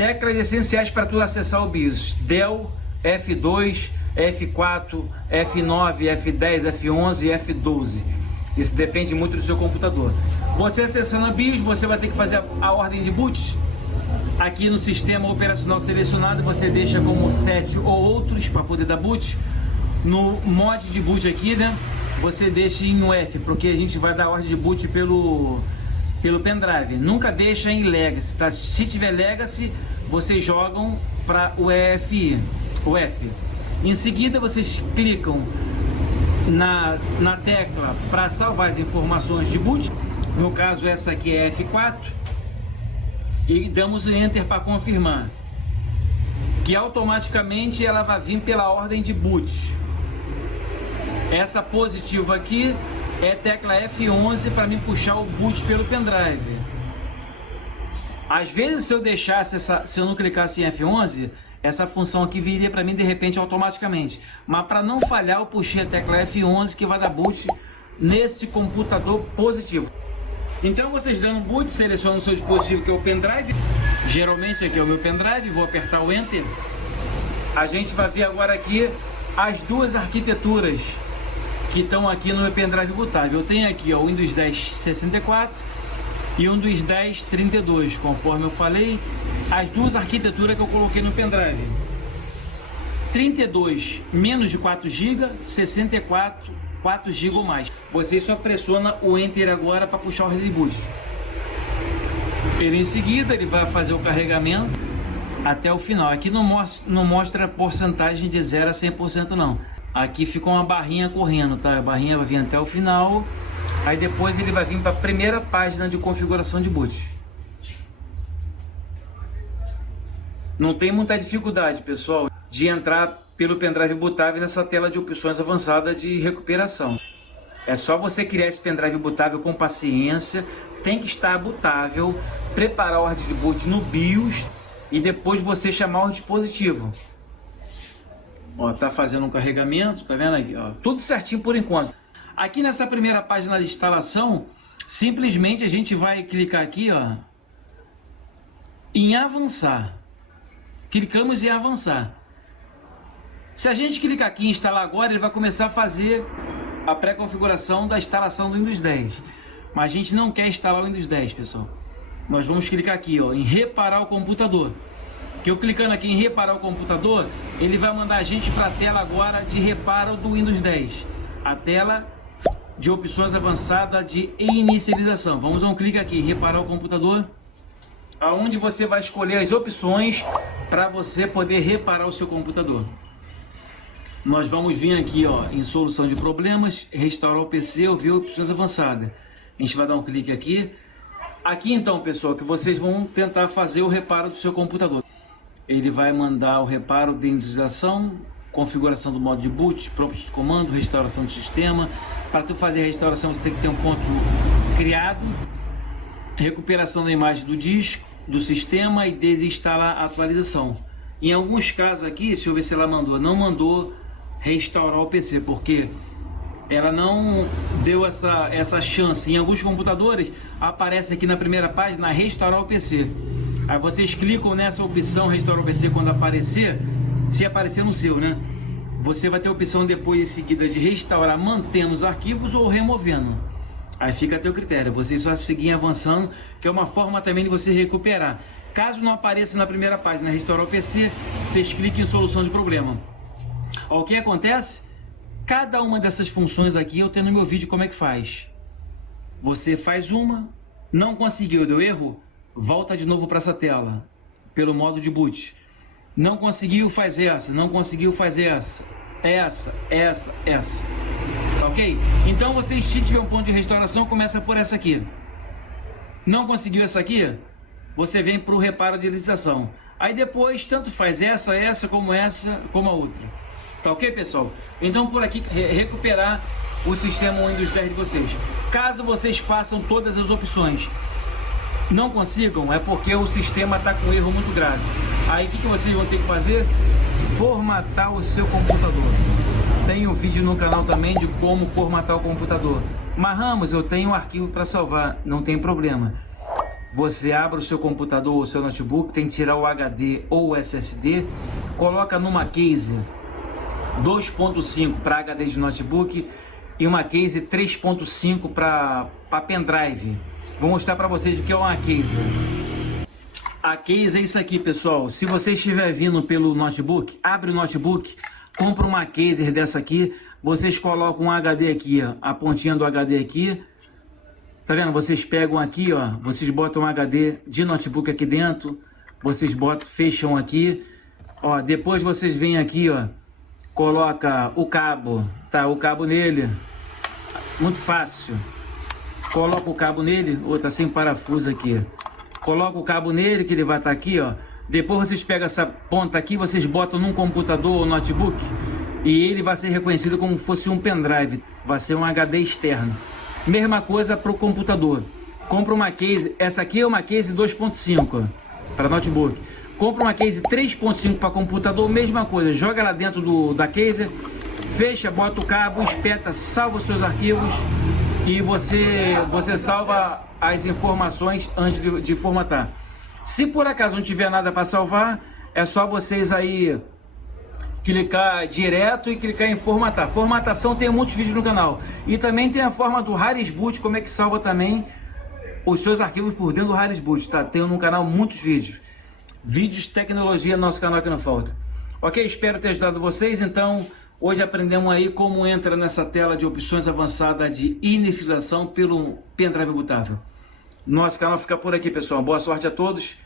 Teclas essenciais para tu acessar o BIOS: Del, F2, F4, F9, F10, F11 e F12. Isso depende muito do seu computador. Você acessando a BIOS, você vai ter que fazer a ordem de boot. Aqui no sistema operacional selecionado, você deixa como set ou outros para poder dar boot. No mod de boot aqui, né, você deixa em UEFI, porque a gente vai dar ordem de boot pelo pendrive. Nunca deixa em Legacy, tá? Se tiver Legacy, vocês jogam para o UEFI. Em seguida, vocês clicam na tecla para salvar as informações de boot. No caso, essa aqui é F4. E damos Enter para confirmar. Que automaticamente ela vai vir pela ordem de boot. Essa positiva aqui é tecla F11 para me puxar o boot pelo pendrive. Às vezes, se eu deixasse se eu não clicasse em F11, essa função aqui viria para mim de repente automaticamente. Mas para não falhar, eu puxei a tecla F11 que vai dar boot nesse computador positivo. Então vocês dando boot, selecionam o seu dispositivo, que é o pendrive. Geralmente aqui é o meu pendrive, vou apertar o Enter. A gente vai ver agora aqui as duas arquiteturas que estão aqui no meu pendrive bootável. Eu tenho aqui o Windows 10 64 e o Windows 10 32, conforme eu falei, as duas arquiteturas que eu coloquei no pendrive. 32 menos de 4 GB, 64 4 GB ou mais. Você só pressiona o Enter agora para puxar o reboot. Ele em seguida ele vai fazer o carregamento até o final. Aqui não mostra porcentagem de 0 a 100% não. Aqui ficou uma barrinha correndo, tá? A barrinha vai vir até o final. Aí depois ele vai vir para a primeira página de configuração de boot. Não tem muita dificuldade, pessoal, de entrar pelo pendrive bootável nessa tela de opções avançada de recuperação. É só você criar esse pendrive bootável com paciência, tem que estar bootável, preparar a ordem de boot no BIOS e depois você chamar o dispositivo. Ó, tá fazendo um carregamento, tá vendo aqui? Ó, tudo certinho por enquanto. Aqui nessa primeira página de instalação, simplesmente a gente vai clicar aqui, ó, em avançar. Clicamos em avançar. Se a gente clicar aqui em instalar agora, ele vai começar a fazer a pré-configuração da instalação do Windows 10. Mas a gente não quer instalar o Windows 10, pessoal. Nós vamos clicar aqui, ó, em reparar o computador. Que eu clicando aqui em reparar o computador, ele vai mandar a gente para a tela agora de reparo do Windows 10. A tela de opções avançada de inicialização. Vamos dar um clique aqui, reparar o computador. Aonde você vai escolher as opções para você poder reparar o seu computador. Nós vamos vir aqui, ó, em solução de problemas, restaurar o PC ou ver opções avançadas. A gente vai dar um clique aqui. Aqui então, pessoal, que vocês vão tentar fazer o reparo do seu computador. Ele vai mandar o reparo de inicialização, configuração do modo de boot, prompts de comando, restauração do sistema. Para tu fazer a restauração, você tem que ter um ponto criado, recuperação da imagem do disco, do sistema e desinstalar a atualização. Em alguns casos aqui, deixa eu ver se ela não mandou restaurar o PC, porque ela não deu essa chance. Em alguns computadores aparece aqui na primeira página restaurar o PC. Aí vocês clicam nessa opção restaurar o PC quando aparecer, se aparecer no seu, né? Você vai ter a opção depois em seguida de restaurar mantendo os arquivos ou removendo. Aí fica a teu critério, vocês só seguem avançando, que é uma forma também de você recuperar. Caso não apareça na primeira página restaurar o PC, vocês cliquem em solução de problema. O que acontece? Cada uma dessas funções aqui eu tenho no meu vídeo como é que faz. Você faz uma, não conseguiu, deu erro, volta de novo para essa tela, pelo modo de boot. Não conseguiu, faz essa, não conseguiu, faz essa, essa. Ok? Então vocês, se tiver um ponto de restauração, começa por essa aqui. Não conseguiu essa aqui? Você vem para o reparo de inicialização. Aí depois, tanto faz essa como a outra. Tá ok, pessoal? Então por aqui, recuperar o sistema Windows 10 de vocês. Caso vocês façam todas as opções, não consigam, é porque o sistema está com erro muito grave. Aí o que vocês vão ter que fazer? Formatar o seu computador. Tem um vídeo no canal também de como formatar o computador. Mas Ramos, eu tenho um arquivo para salvar, não tem problema. você abre o seu computador ou o seu notebook, tem que tirar o HD ou o SSD, coloca numa case 2.5 para HD de notebook e uma case 3.5 para pendrive. Vou mostrar para vocês o que é uma case. A case é isso aqui, pessoal. Se você estiver vindo pelo notebook, abre o notebook, compra uma case dessa aqui, vocês colocam um HD aqui, ó, a pontinha do HD aqui. Tá vendo? Vocês pegam aqui, ó, vocês botam um HD de notebook aqui dentro, vocês botam, fecham aqui, ó, depois vocês vêm aqui, ó, coloca o cabo, tá? O cabo nele, muito fácil. Coloca o cabo nele, tá sem parafuso aqui. Coloca o cabo nele, que ele vai estar aqui, ó. Depois vocês pegam essa ponta aqui, vocês botam num computador ou notebook e ele vai ser reconhecido como se fosse um pendrive, vai ser um HD externo. Mesma coisa para o computador. Compra uma case, essa aqui é uma case 2.5 para notebook. Compra uma case 3.5 para computador, mesma coisa. Joga lá dentro da case, fecha, bota o cabo, espeta, salva os seus arquivos e você salva as informações antes de formatar. Se por acaso não tiver nada para salvar, é só vocês aí clicar direto e clicar em formatar. Formatação, tem muitos vídeos no canal. E também tem a forma do Harrisboot, como é que salva também os seus arquivos por dentro do Harrisboot, tá? Tem no canal muitos vídeos. Vídeos de tecnologia no nosso canal que não falta. Ok? Espero ter ajudado vocês. Então, hoje aprendemos aí como entra nessa tela de opções avançada de inicialização pelo pendrive bootável. Nosso canal fica por aqui, pessoal. Boa sorte a todos.